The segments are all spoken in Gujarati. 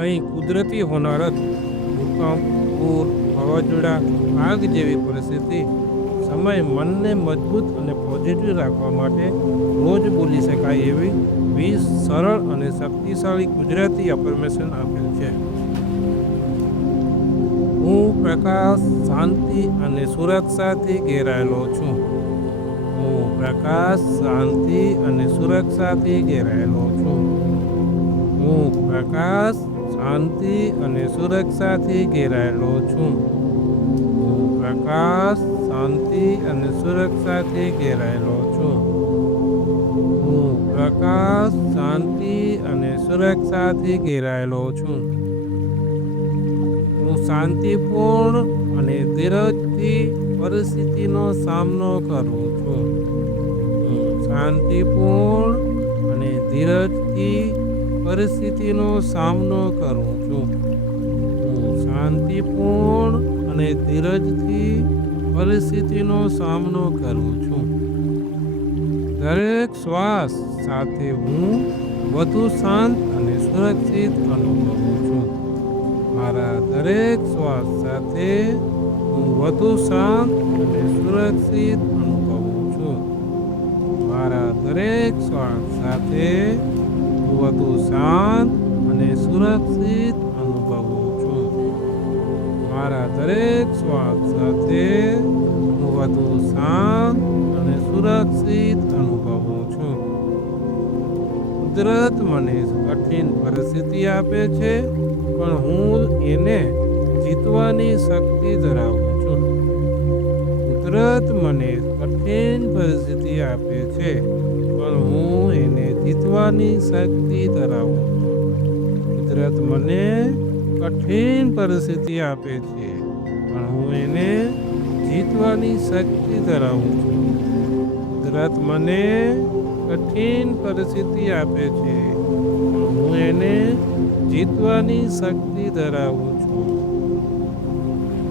અહીં કુદરતી હોનારત, ભૂકંપ, પૂર, વાવાઝોડા, આગ જેવી પરિસ્થિતિ સમય મનને મજબૂત અને પોઝિટિવ રાખવા માટે રોજ બોલી શકાય એવી 20 સરળ અને શક્તિશાળી ગુજરાતી અફર્મેશન આપેલ છે. હું પ્રકાશ, શાંતિ અને સુરક્ષાથી ઘેરાયેલો છું. હું પ્રકાશ, શાંતિ અને સુરક્ષાથી ઘેરાયેલો છું. હું પ્રકાશ, શાંતિ અને સુરક્ષાથી ઘેરાયેલો છું. હું પ્રકાશ, શાંતિ અને સુરક્ષાથી ઘેરાયેલો છું. હું પ્રકાશ, શાંતિ અને સુરક્ષાથી ઘેરાયેલો છું. હું શાંતિપૂર્ણ અને ધીરજથી પરિસ્થિતિનો સામનો કરું છું. હું શાંતિપૂર્ણ અને ધીરજથી પરિસ્થિતિનો સામનો કરું છું. હું શાંતિપૂર્ણ અને ધીરજથી પરિસ્થિતિનો સામનો કરું છું. દરેક શ્વાસ સાથે હું વધુ શાંત અને સુરક્ષિત અનુભવું છું. મારા દરેક શ્વાસ સાથે હું વધુ શાંત અને સુરક્ષિત અનુભવું છું. મારા દરેક શ્વાસ સાથે હું વધુ શાંત અને સુરક્ષિત અનુભવું છું. મારા દરેક શ્વાસ સાથે હું વધુ શાંત અને સુરક્ષિત અનુભવું છું. કુદરત મને કઠિન પરિસ્થિતિ આપે છે, પણ હું એને જીતવાની શક્તિ ધરાવું છું. કુદરત મને કઠિન પરિસ્થિતિ આપે છે, પણ હું એને જીતવાની શક્તિ ધરાવું છું. કુદરત મને કઠિન પરિસ્થિતિ આપે છે, પણ હું એને જીતવાની શક્તિ ધરાવું છું. કુદરત મને કઠિન પરિસ્થિતિ આપે છે, પણ હું એને જીતવાની શક્તિ ધરાવું છું.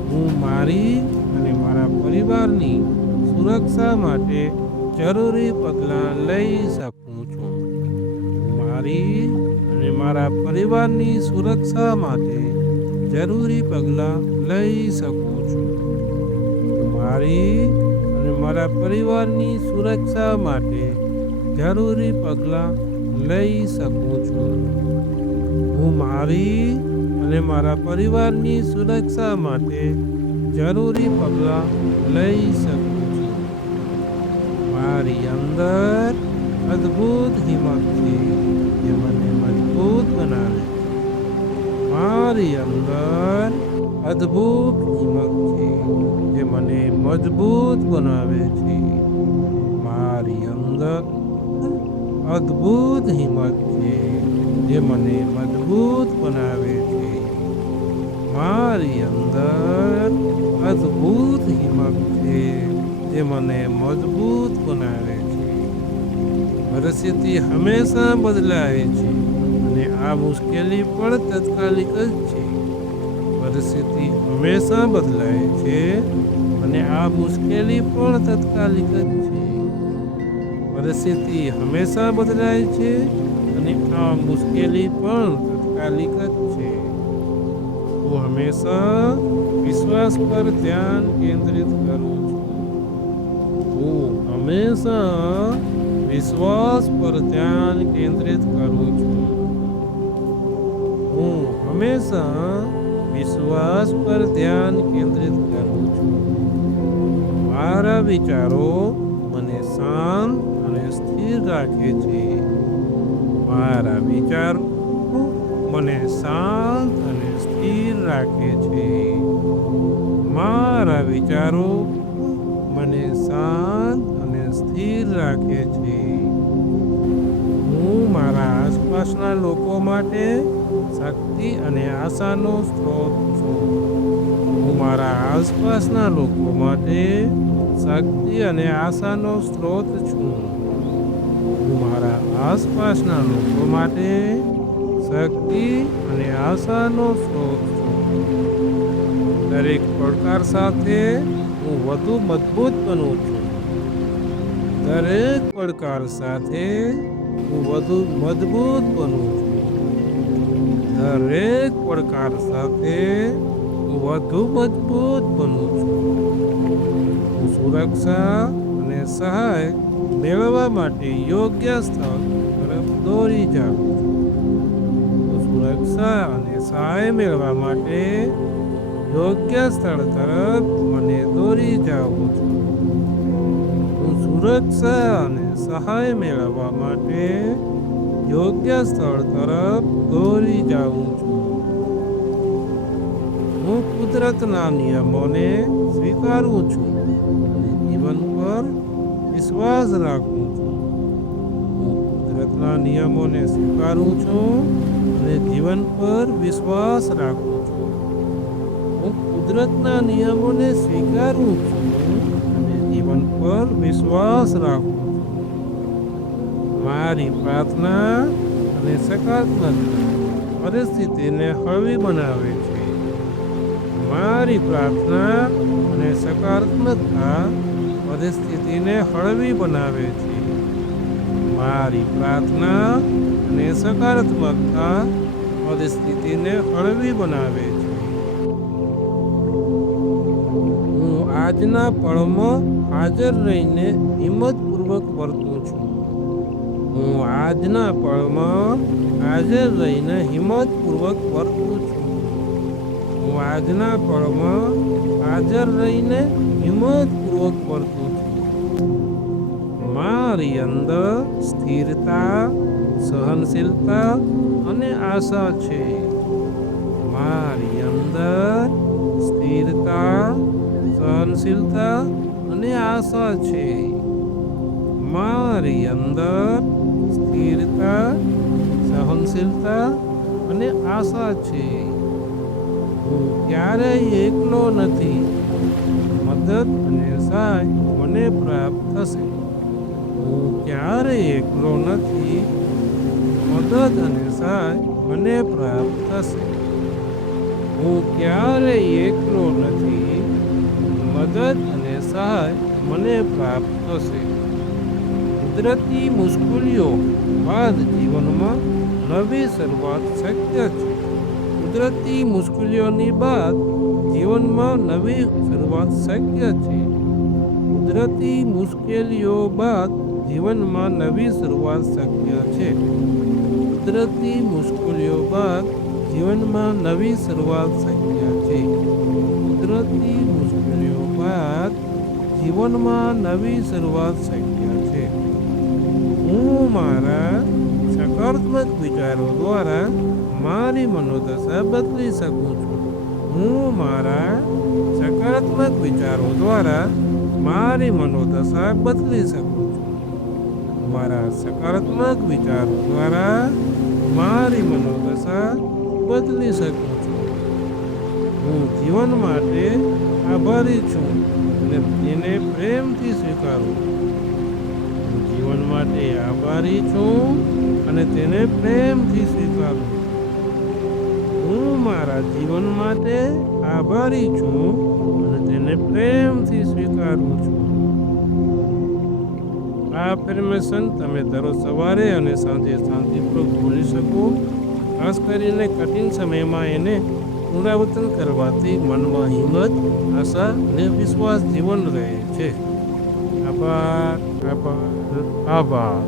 હું મારી અને મારા પરિવારની સુરક્ષા માટે જરૂરી પગલાં લઈ શકું છું. હું મારી અને મારા પરિવારની સુરક્ષા માટે જરૂરી પગલાં લઈ શકું છું. હું મારી અને મારા પરિવારની સુરક્ષા માટે જરૂરી પગલાં લઈ શકું છું. હું મારી અને મારા પરિવારની સુરક્ષા માટે જરૂરી પગલાં લઈ શકું છું. મારી અંદર અદ્ભુત હિંમત છે, જે મને મજબૂત બનાવે છે. મારી અંદર અદ્ભુત હિંમત છે, જે મને મજબૂત બનાવે છે. મારી અંદર અદ્ભુત હિંમત છે, જે મને મજબૂત બનાવે છે. મારી અંદર અદ્ભુત હિંમત છે, જે મને મજબૂત બનાવે છે. પરિસ્થિતિ હંમેશા બદલાય છે, અને આ મુશ્કેલી પણ તાત્કાલિક જ છે. પરિસ્થિતિ હંમેશા બદલાય છે, અને આ મુશ્કેલી પણ તાત્કાલિક જ છે. પરિસ્થિતિ હંમેશા બદલાય છે, અને આ મુશ્કેલી પણ તાત્કાલિક જ છે. હું હંમેશા વિશ્વાસ પર ધ્યાન કેન્દ્રિત કરું છું. હું હંમેશા વિશ્વાસ પર ધ્યાન કેન્દ્રિત કરું છું. હું હંમેશા વિશ્વાસ પર ધ્યાન કેન્દ્રિત કરું છું. મારા વિચારો મને શાંત અને સ્થિર રાખે છે. મારા વિચારો મને શાંત અને સ્થિર રાખે છે. મારા વિચારો મને શાંત અને સ્થિર રાખે છે. હું મારા આસપાસના લોકો માટે શક્તિ અને આશાનો સ્ત્રોત છું. હું મારા આસપાસના લોકો માટે શક્તિ અને આશાનો સ્ત્રોત છું. હું મારા આસપાસના લોકો માટે શક્તિ અને આશાનો સ્ત્રોત છું. દરેક પડકાર સાથે હું વધુ મજબૂત બનું છું. દરેક પડકાર સાથે હું વધુ મજબૂત બનું છું. દરેક પડકાર સાથે વધુ મજબૂત બનું છું. હું સુરક્ષા અને સહાય મેળવવા માટે યોગ્ય સ્થળ તરફ દોડી જાઉં છું. હું સુરક્ષા અને સહાય મેળવવા માટે યોગ્ય સ્થળ તરફ મને દોરી જાઉં છું. હું સુરક્ષા અને સહાય મેળવવા માટે યોગ્ય સ્થળ તરફ દોરી જાઉં છું. હું કુદરતના નિયમોને સ્વીકારું છું અને જીવન પર વિશ્વાસ રાખું છું. હું કુદરતના નિયમોને સ્વીકારું છું અને જીવન પર વિશ્વાસ રાખું છું. હું કુદરતના નિયમોને સ્વીકારું છું અને જીવન પર વિશ્વાસ રાખું છું. મારી પ્રાર્થના અને સકારાત્મકતા પરિસ્થિતિને હળવી બનાવે છે. મારી પ્રાર્થના અને સકારાત્મકતા પરિસ્થિતિને હળવી બનાવે છે. મારી પ્રાર્થના અને સકારાત્મકતા પરિસ્થિતિને હળવી બનાવે છે. હું આજના પળમાં હાજર રહીને હિંમતપૂર્વક વર્તું છું. હું આજના પળમાં હાજર રહીને હિંમતપૂર્વક વર્તું છું. હું આજના પળમાં હાજર રહીને હિંમતપૂર્વક વર્તું છું. મારી અંદર સ્થિરતા, સહનશીલતા અને આશા છે. મારી અંદર સ્થિરતા, સહનશીલતા અને આશા છે. મારી અંદર સ્થિરતા, સહનશીલતા અને આશા છે. હું ક્યારેય એકલો નથી. મદદ અને સહાય મને પ્રાપ્ત થશે. હું ક્યારેય એકલો નથી. મદદ અને સહાય મને પ્રાપ્ત થશે. હું ક્યારેય એકલો નથી. મદદ અને સહાય મને પ્રાપ્ત થશે. કુદરતી મુશ્કેલીઓ બાદ જીવનમાં નવી શરૂઆત શક્ય છે. કુદરતી મુશ્કેલીઓની બાદ જીવનમાં નવી શરૂઆત શક્ય છે. કુદરતી મુશ્કેલીઓ બાદ જીવનમાં નવી શરૂઆત શક્ય છે. કુદરતી મુશ્કેલીઓ બાદ જીવનમાં નવી શરૂઆત શક્ય છે. કુદરતી મુશ્કેલીઓ બાદ જીવનમાં નવી શરૂઆત શક્ય છે. હું મારા સકારાત્મક વિચારો દ્વારા મારી મનોદશા બદલી શકું છું. હું મારા સકારાત્મક વિચારો દ્વારા મારી મનોદશા બદલી શકું છું. મારા સકારાત્મક વિચારો દ્વારા મારી મનોદશા બદલી શકું છું. હું જીવન માટે આભારી છું અને તેને પ્રેમથી સ્વીકારું છું. હું જીવન માટે આભારી છું અને તેને પ્રેમથી સ્વીકારું છું. હું મારા જીવન માટે આભારી છું અને તેને પ્રેમથી સ્વીકારું છું. આ એફર્મેશન તમે દરરોજ સવારે અને સાંજે શાંતિપૂર્વક બોલી શકો. ખાસ કરીને કઠિન સમયમાં એને પુનરાવર્તન કરવાથી મનમાં હિંમત, આશા અને વિશ્વાસ જીવન રહે છે. આભાર, આભાર, આભાર.